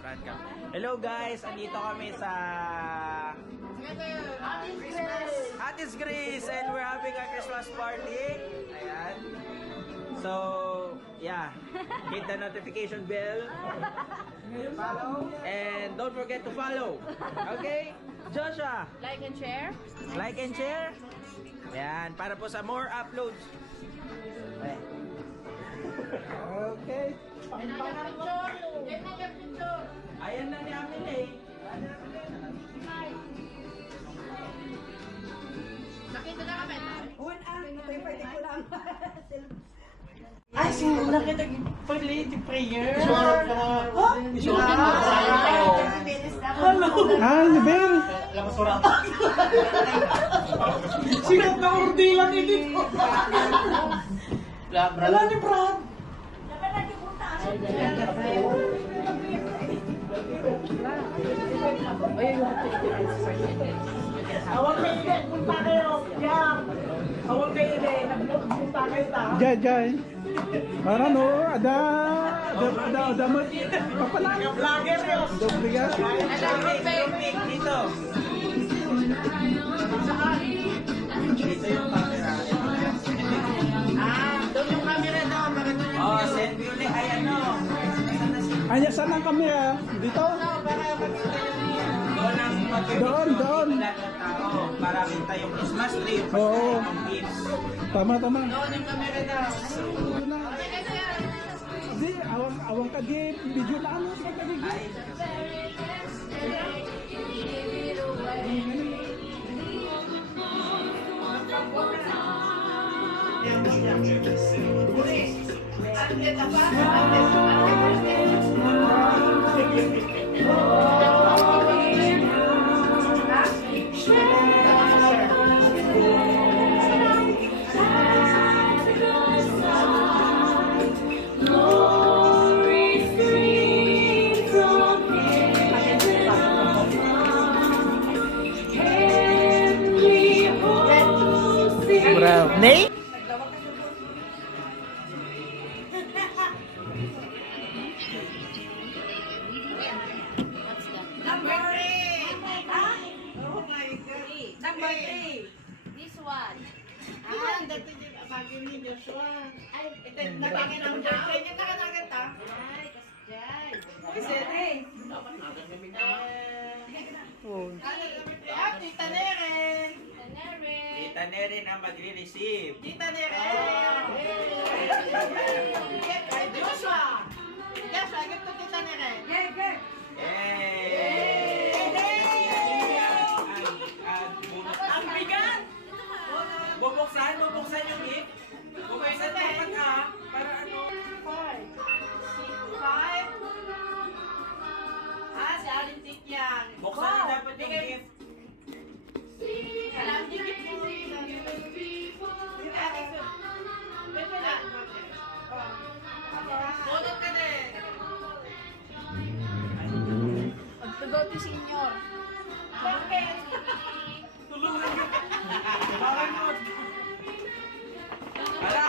front cam. Hello guys, andito kami sa Ati's Grace and we're having a Christmas party. Ayan. So, yeah. Hit the notification bell. And don't forget to follow. Okay? Joshua. Like and share. Like and share. Ayan, para po sa more uploads. Okay. Ayan na ni Amin eh. Nakita na kami. Ito yung pwede ko lang. Ay, nakita pala yung prayer. Ah, Lebel! Sikat na ordilan ni dito. Wala ni Brad. Awag kayo din, punta kayo. Yan. Awag kayo din, punta kayo ta. Jay. Para no, ada papalang. Vlogger yun. Obligation. Dito. Dito yung camera. Doon yung camera daw. Oh, send view ulit. Ay, ano? Anya, saan ang kamera? Dito? Doon ang mag-video. Doon. Lahat ng tao. Para kita yung Christmas tree. Oo. Yung gifts. Tama. Doon yung camera daw. Di, awang kagi, video na ano, sa kagi. Ay, Nate? Number 3. This one. Dito yung bagay ni Joshua. Ay, ito yung nabagay ng Joshua. Yung nakanagan ta. Ay, kasjay. Kasi, Tita Neren. Tita Neren ang magre-receive. Tita Neren. Kay Joshua. Joshua, give to Tita Neren. Yay! Ang bigat. Bubuksan yung gift. Bubuksan dapat para ano. 5. Si Alin Tikyan. Buksan na dapat yung gift. Alam niyo gift mo. Bunot ka din. Pagtugaw ti senyor. Bakit? Tulungan ka. Tulungan mo. Ala!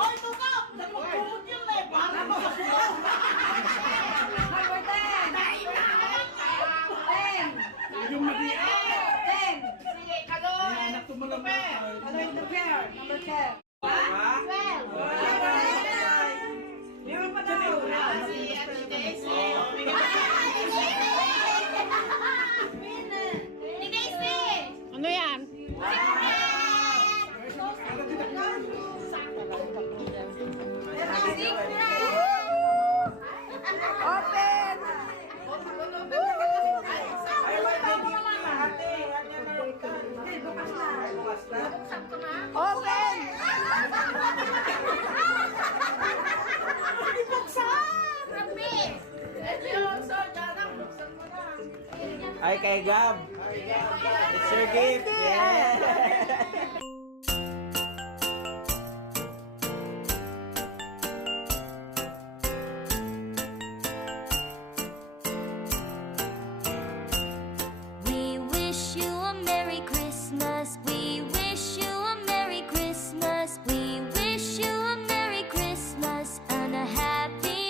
Oy, tugaw! Nagpapulot yun eh. Para makasugaw. Number 10. Yung mali. 10. Sige, kaloy. Anak ko mga Ano yung the pair? Number 10. Ha? 12. Meron pa daw. Si Ate Daisy. Ni Daisy! Ano yan? Open! Ay, wait, ate. Hindi, bukas na. Bukas na. Open! Ay, kay Gab. It's your gift. Yeah. We wish you a Merry Christmas and a Happy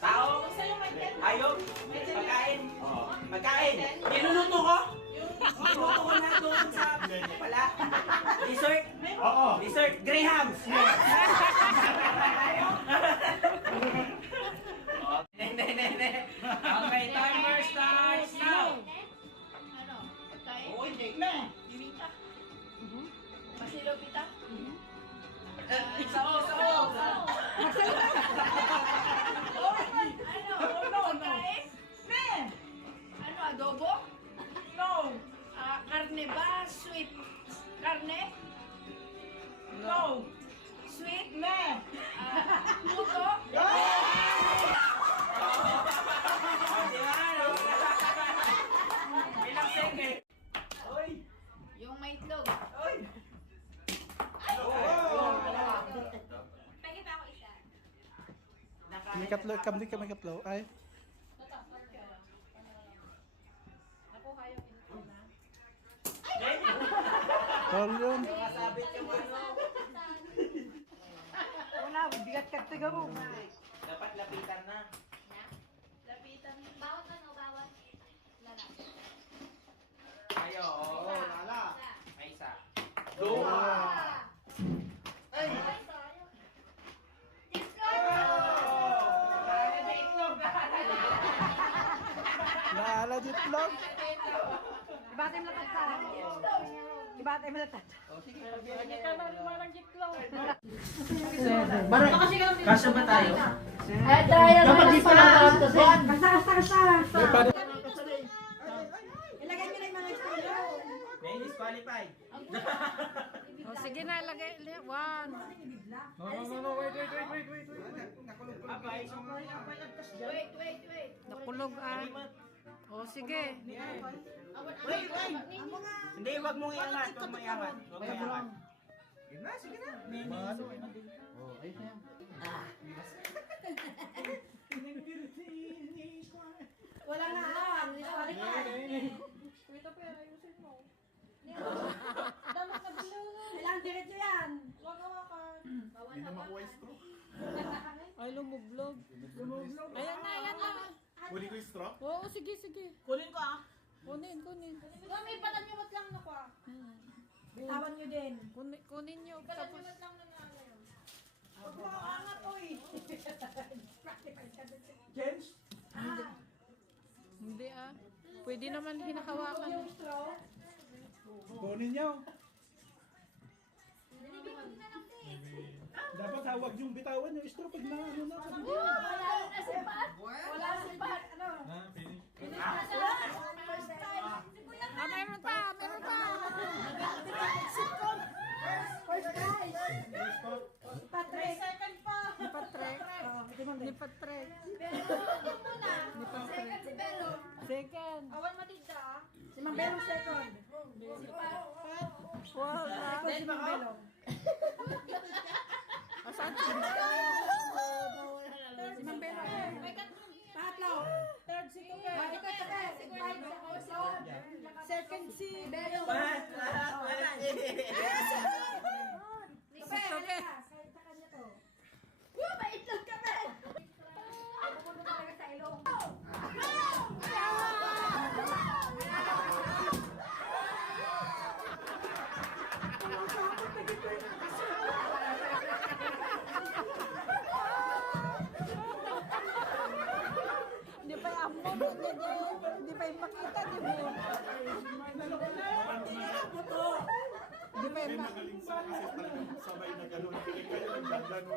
Tao? Ayok? Pagkain? Pagkain? Niluluto ko? Niluluto ko na doon sa pala. Dessert? Oo. Dessert? Grahams? Okay, timer starts now. Ano? Pagkain? Oo, hindi. Pita? Masilaw pita? Sao. Ano? Pagkain? Ano? Adobo? No. Karne ba? Sweet? Karne? No. Sweet? Ne. Luto? Ilang second? Yung may itlog. Pwede pa ako isa? May katlo, kamdi ka may katlo. Ay. Nakuha yung itlog na. Tol yun. Masabit yung ano. Wala, bigat ka tiga mo. Dapat lapitan na. Lapitan. Bawat ano, bawat lalaki. Ayo, oo. May isa. Naala ditlog. Ibatay mo latat ka. Ibatay mo latat. Kasya ba tayo? Dapat di pa latat kasi. Kasta. Ilagay mo na yung mga istoryo. May disqualified. O sige na, ilagay. One. No, wait. Wait. Nakulog ah. O sige. Wait. Hindi, wag mong iangat. Wag mong iangat. Sige na. Wala nga lang. Ilang diretso yan. Hindi na makuha yung straw. Ay, lumublog. Ayan na. Kunin ko yung straw? Oo, sige. Kunin ko ah. Kunin. May patan yung matlang na ko ah. Bitawan nyo din. Kunin nyo. Patan Tapos, yung matlang na ano. huwag mo angat, oy. James? Hindi ah. Pwede naman hinahawakan. Kunin niyo. Dapat hawag yung bitawan yung straw pag na ano na. Wala na si Pat. Wala si Pat. Ano? Ah, meron pa. First prize. Patrick. Second pa. Ni Patrick. Pero muna. Second si Belo. Second. Awan matida ah. Si Mang Belong second. Si Pat. Wala. Then Si Mang Belong. Asan si Si Mang Belong. May katlo. Patlo. Third si Tuber. Second si Belo. Si Tuber. May itlog ka ba? Ako puno talaga sa ilong. Hindi pa yung amon. Hindi pa yung makita. Hindi pa yung Magaling sa kasi talagang sabay na gano'n. Kayo nagdagano.